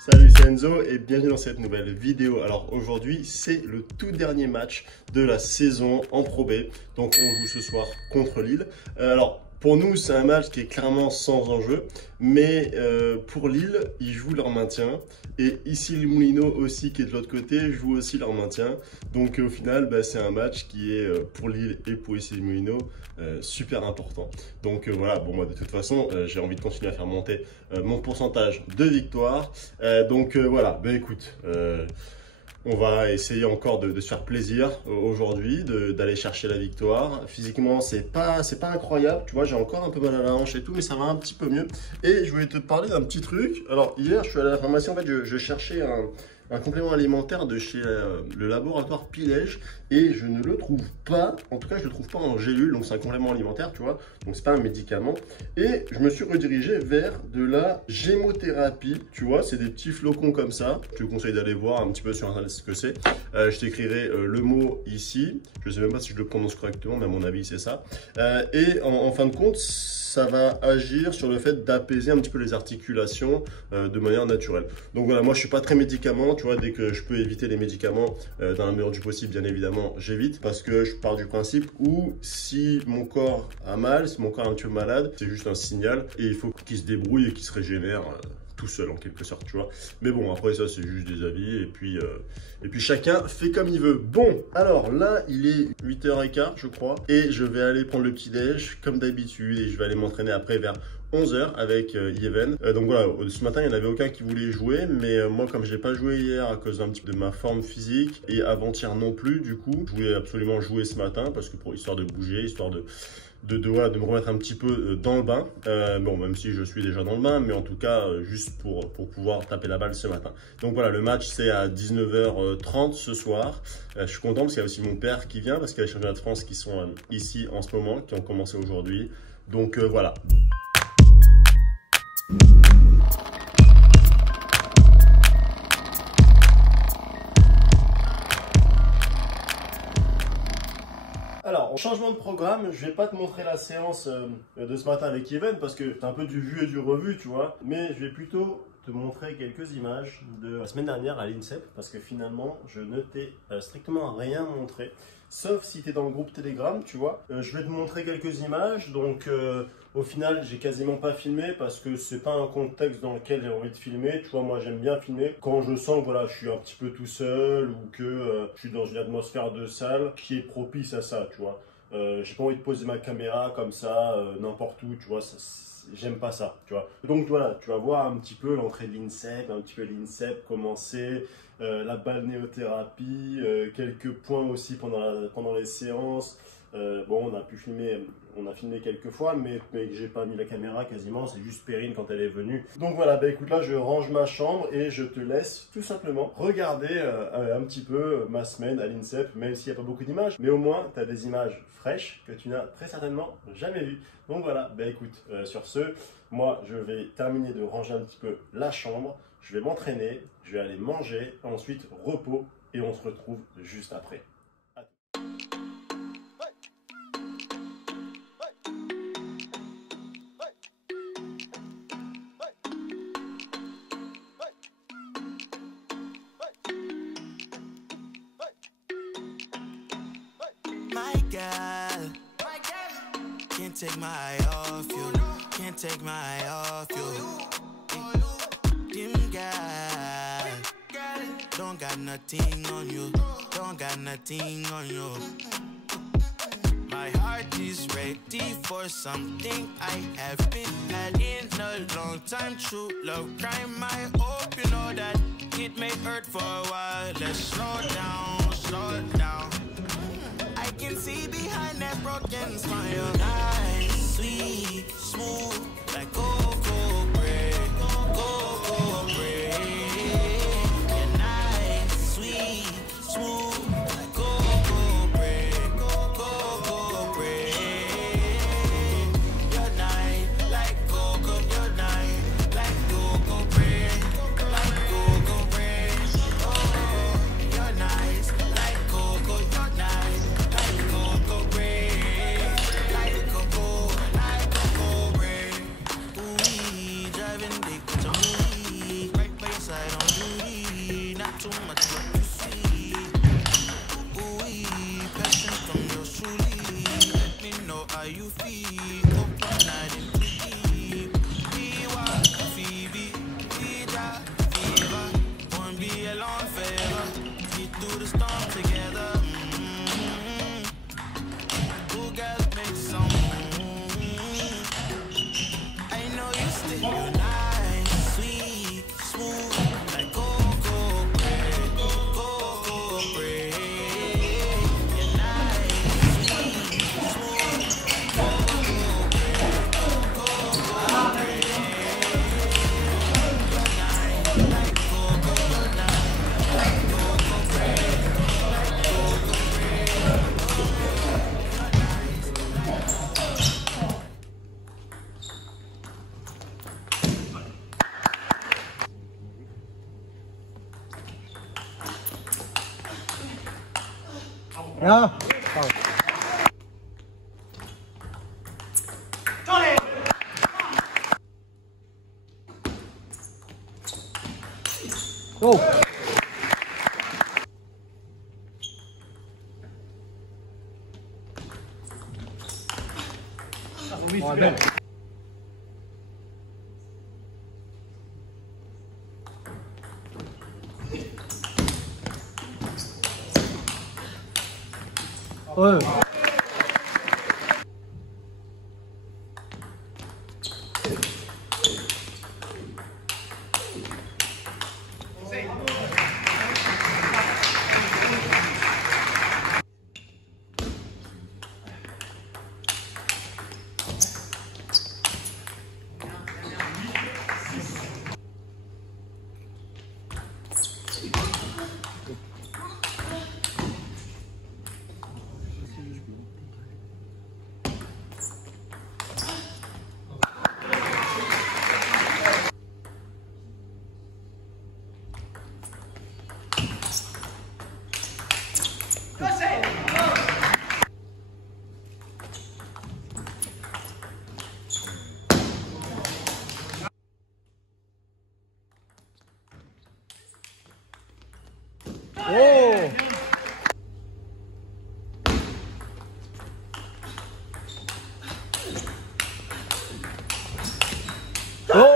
Salut, c'est Enzo et bienvenue dans cette nouvelle vidéo. Alors aujourd'hui, c'est le tout dernier match de la saison en Pro B. Donc on joue ce soir contre Lille. Alors pour nous, c'est un match qui est clairement sans enjeu. Mais pour Lille, ils jouent leur maintien. Et ici, le Moulineau aussi, qui est de l'autre côté, joue aussi leur maintien. Donc au final, c'est un match qui est pour Lille et pour ici le Moulineau super important. Donc voilà, bon moi de toute façon, j'ai envie de continuer à faire monter mon pourcentage de victoire. Donc voilà, écoute, on va essayer encore de se faire plaisir aujourd'hui, d'aller chercher la victoire. Physiquement, c'est pas incroyable, tu vois, j'ai encore un peu mal à la hanche et tout, mais ça va un petit peu mieux. Et je voulais te parler d'un petit truc. Alors hier, je suis allé à la pharmacie, en fait, je cherchais un complément alimentaire de chez le laboratoire Pilège et je ne le trouve pas, en tout cas je ne le trouve pas en gélule, donc c'est un complément alimentaire, tu vois, donc c'est pas un médicament. Et je me suis redirigé vers de la gémothérapie, tu vois, c'est des petits flocons comme ça. Je te conseille d'aller voir un petit peu sur internet ce que c'est. Je t'écrirai le mot ici, je sais même pas si je le prononce correctement, mais à mon avis c'est ça. Et en fin de compte, ça va agir sur le fait d'apaiser un petit peu les articulations de manière naturelle. Donc voilà, moi je suis pas très médicament, tu vois, dès que je peux éviter les médicaments dans la mesure du possible, bien évidemment, j'évite parce que je pars du principe où si mon corps a mal, si mon corps est un petit peu malade, c'est juste un signal et il faut qu'il se débrouille et qu'il se régénère tout seul en quelque sorte, tu vois. Mais bon, après ça c'est juste des avis et puis chacun fait comme il veut. Bon, alors là il est 8h15 je crois et je vais aller prendre le petit déj comme d'habitude et je vais aller m'entraîner après vers 11h avec Yeven. Donc voilà, ce matin il n'y en avait aucun qui voulait jouer, mais moi comme je n'ai pas joué hier à cause d'un petit peu de ma forme physique et avant-hier non plus, du coup je voulais absolument jouer ce matin parce que histoire de bouger, histoire de me remettre un petit peu dans le bain. Bon, même si je suis déjà dans le bain, mais en tout cas, juste pour pouvoir taper la balle ce matin. Donc voilà, le match, c'est à 19h30 ce soir. Je suis content parce qu'il y a aussi mon père qui vient, parce qu'il y a les championnats de France qui sont ici en ce moment, qui ont commencé aujourd'hui. Donc voilà. Alors, changement de programme, je vais pas te montrer la séance de ce matin avec Yeven parce que c'est un peu du vu et du revu, tu vois. Mais je vais plutôt te montrer quelques images de la semaine dernière à l'INSEP parce que finalement, je ne t'ai strictement rien montré. Sauf si tu es dans le groupe Telegram, tu vois. Je vais te montrer quelques images, donc au final, j'ai quasiment pas filmé parce que c'est pas un contexte dans lequel j'ai envie de filmer. Tu vois, moi j'aime bien filmer quand je sens que voilà, je suis un petit peu tout seul ou que je suis dans une atmosphère de salle qui est propice à ça, tu vois. J'ai pas envie de poser ma caméra comme ça, n'importe où, tu vois. J'aime pas ça, tu vois. Donc voilà, tu vas voir un petit peu l'entrée de l'INSEP, un petit peu l'INSEP commencer, la balnéothérapie, quelques points aussi pendant les séances. Bon, on a filmé quelques fois, mais j'ai pas mis la caméra quasiment, c'est juste Perrine quand elle est venue. Donc voilà, écoute, là je range ma chambre et je te laisse tout simplement regarder un petit peu ma semaine à l'INSEP, même s'il n'y a pas beaucoup d'images, mais au moins tu as des images fraîches que tu n'as très certainement jamais vues. Donc voilà, écoute, sur ce, moi je vais terminer de ranger un petit peu la chambre, je vais m'entraîner, je vais aller manger, ensuite repos et on se retrouve juste après. Can't take my eye off you. Can't take my eye off you. Dim gal, don't got nothing on you. Don't got nothing on you. My heart is ready for something I haven't had in a long time. True love crime. I hope you know that it may hurt for a while. Let's slow down, slow down. I can see behind that broken smile. Nice, sweet, smooth, like cocoa bread, cocoa bread. You're nice, sweet, smooth, like cocoa bread, cocoa bread. You're nice, like cocoa, you're nice, like cocoa bread, like cocoa bread. Oh, you're nice, like cocoa, you're nice. Like Ah. Oh. Oh, belle. Ouais. Oh.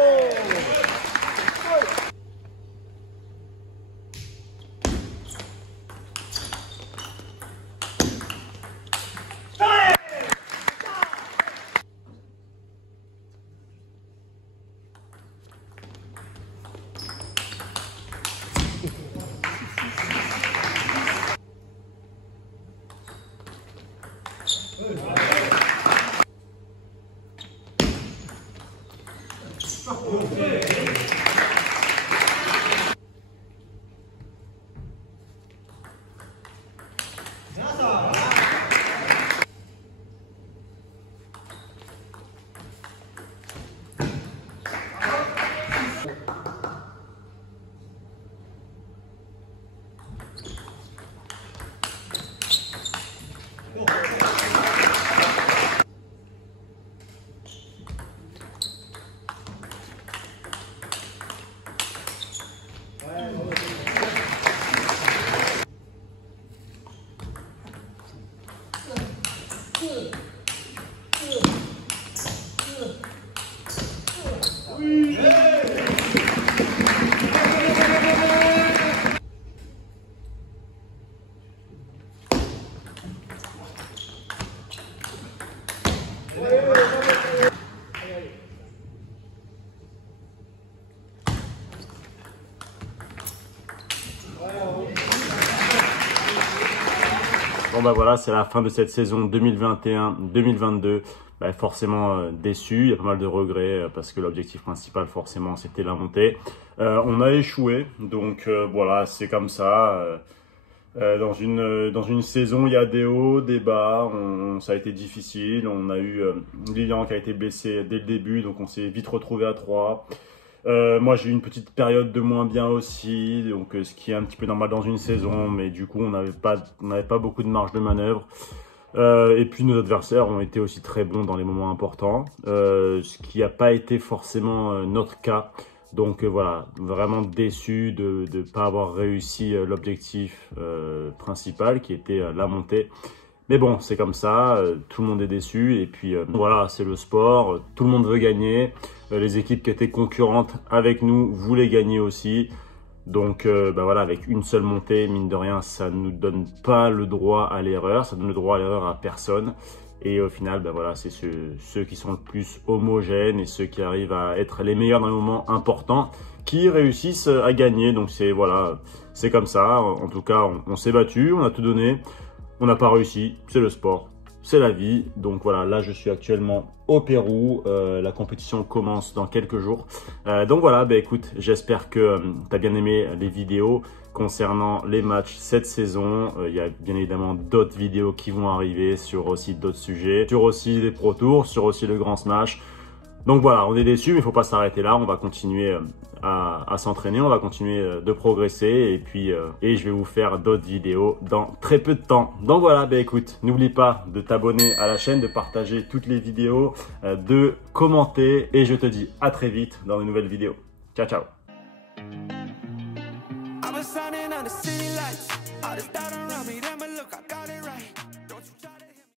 Bon bah voilà, c'est la fin de cette saison 2021-2022. Bah forcément déçu, il y a pas mal de regrets parce que l'objectif principal forcément c'était la montée. On a échoué, donc voilà, c'est comme ça. Dans une saison, il y a des hauts, des bas, ça a été difficile. On a eu Lilian qui a été blessé dès le début, donc on s'est vite retrouvé à 3. Moi j'ai eu une petite période de moins bien aussi, donc ce qui est un petit peu normal dans une saison, mais du coup on n'avait pas beaucoup de marge de manœuvre. Et puis nos adversaires ont été aussi très bons dans les moments importants, ce qui n'a pas été forcément notre cas. Donc voilà, vraiment déçu de ne pas avoir réussi l'objectif principal qui était la montée. Mais bon, c'est comme ça, tout le monde est déçu et puis voilà, c'est le sport, tout le monde veut gagner. Les équipes qui étaient concurrentes avec nous voulaient gagner aussi. Donc bah voilà, avec une seule montée, mine de rien, ça ne nous donne pas le droit à l'erreur, ça donne le droit à l'erreur à personne. Et au final, bah voilà, c'est ceux qui sont le plus homogènes et ceux qui arrivent à être les meilleurs dans les moments importants qui réussissent à gagner. Donc c'est voilà, c'est comme ça. En tout cas, on s'est battu, on a tout donné. On n'a pas réussi, c'est le sport, c'est la vie. Donc voilà, là je suis actuellement au Pérou, la compétition commence dans quelques jours. Donc voilà, bah écoute, j'espère que tu as bien aimé les vidéos concernant les matchs cette saison. Il y a bien évidemment d'autres vidéos qui vont arriver sur aussi d'autres sujets, sur aussi les Pro Tours, sur aussi le Grand Smash. Donc voilà, on est déçus, mais il ne faut pas s'arrêter là. On va continuer à s'entraîner, on va continuer de progresser et puis et je vais vous faire d'autres vidéos dans très peu de temps. Donc voilà, ben écoute, n'oublie pas de t'abonner à la chaîne, de partager toutes les vidéos, de commenter et je te dis à très vite dans de nouvelles vidéos. Ciao, ciao. I was standing on the city lights. All this doubt around me, then but look, I got it right.